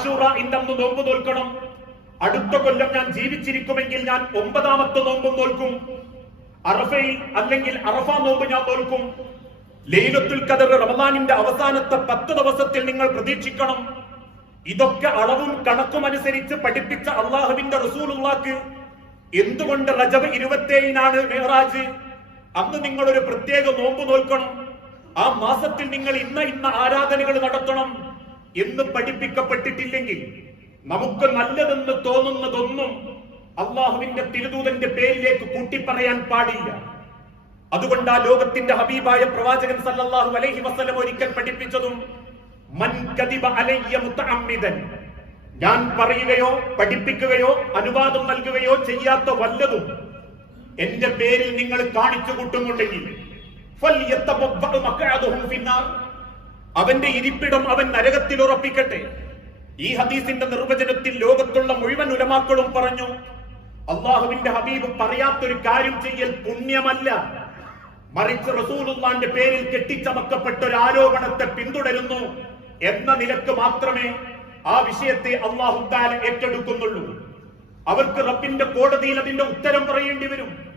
ആശൂറ ഇന്നന്ന് നോമ്പ് നോൽക്കണം. അടുത്ത കൊല്ലം ഞാൻ ജീവിച്ചിരിക്കുമെങ്കിൽ ഞാൻ ഒമ്പതാമത്തെ നോമ്പും നോൽക്കും. അറഫയിൽ അല്ലെങ്കിൽ അറഫ നോമ്പ് ഞാൻ നോൽക്കും. ലൈലത്തുൽ കദർ റമദാനിന്റെ അവസാനത്തെ പത്ത് ദിവസത്തിൽ നിങ്ങൾ പ്രതീക്ഷിക്കണം. ഇതൊക്കെ അളവും കണക്കും അനുസരിച്ച് പഠിപ്പിച്ച അള്ളാഹുവിന്റെ റസൂലുള്ളാക്ക്. എന്തുകൊണ്ട് റജബ് ഇരുപത്തേഴിനാണ് മേറാജ് അന്ന് നിങ്ങൾ ഒരു പ്രത്യേക നോമ്പ് നോൽക്കണം. ആ മാസത്തിൽ നിങ്ങൾ ഇന്ന ഇന്ന ആരാധനകൾ നടത്തണം. എന്ന് പഠിപ്പിക്കപ്പെട്ടിട്ടില്ലെങ്കിൽ നമുക്ക് നല്ലതെന്ന് തോന്നുന്നതൊന്നും അള്ളാഹുവിന്റെ തിരുദൂതന്റെ പേരിലേക്ക് കൂട്ടിപ്പറയാൻ പാടില്ല അതുകൊണ്ട് ആ ലോകത്തിന്റെ ഹബീബായ പ്രവാചകൻ സല്ലല്ലാഹു അലൈഹി വസല്ലം ഒരിക്കൽ പഠിപ്പിച്ചതും മൻ അലയ്യ ഞാൻ പറയുകയോ പഠിപ്പിക്കുകയോ അനുവാദം നൽകുകയോ ചെയ്യാത്ത വല്ലതും എന്റെ പേരിൽ നിങ്ങൾ കാണിച്ചു കൂട്ടുന്നുണ്ടെങ്കിൽ മഖ്അദഹു ഫിന്നാർ. അവന്റെ ഇരിപ്പിടം അവൻ നരകത്തിൽ ഉറപ്പിക്കട്ടെ. ഈ ഹദീസിന്റെ നിർവചനത്തിൽ ലോകത്തുള്ള മുഴുവൻ ഉലമാക്കളും പറഞ്ഞു അള്ളാഹുവിന്റെ ഹബീബ് പറയാത്തൊരു കാര്യം ചെയ്യൽ പുണ്യമല്ല. മറിച്ച് റസൂലുള്ളാന്റെ പേരിൽ കെട്ടിച്ചമക്കപ്പെട്ട ഒരു ആരോപണത്തെ പിന്തുടരുന്നു എന്ന നിലയ്ക്ക് മാത്രമേ ആ വിഷയത്തെ അള്ളാഹുദാൻ ഏറ്റെടുക്കുന്നുള്ളൂ. അവർക്ക് റബ്ബിന്റെ കോടതിയിൽ അതിന്റെ ഉത്തരം പറയേണ്ടി വരും.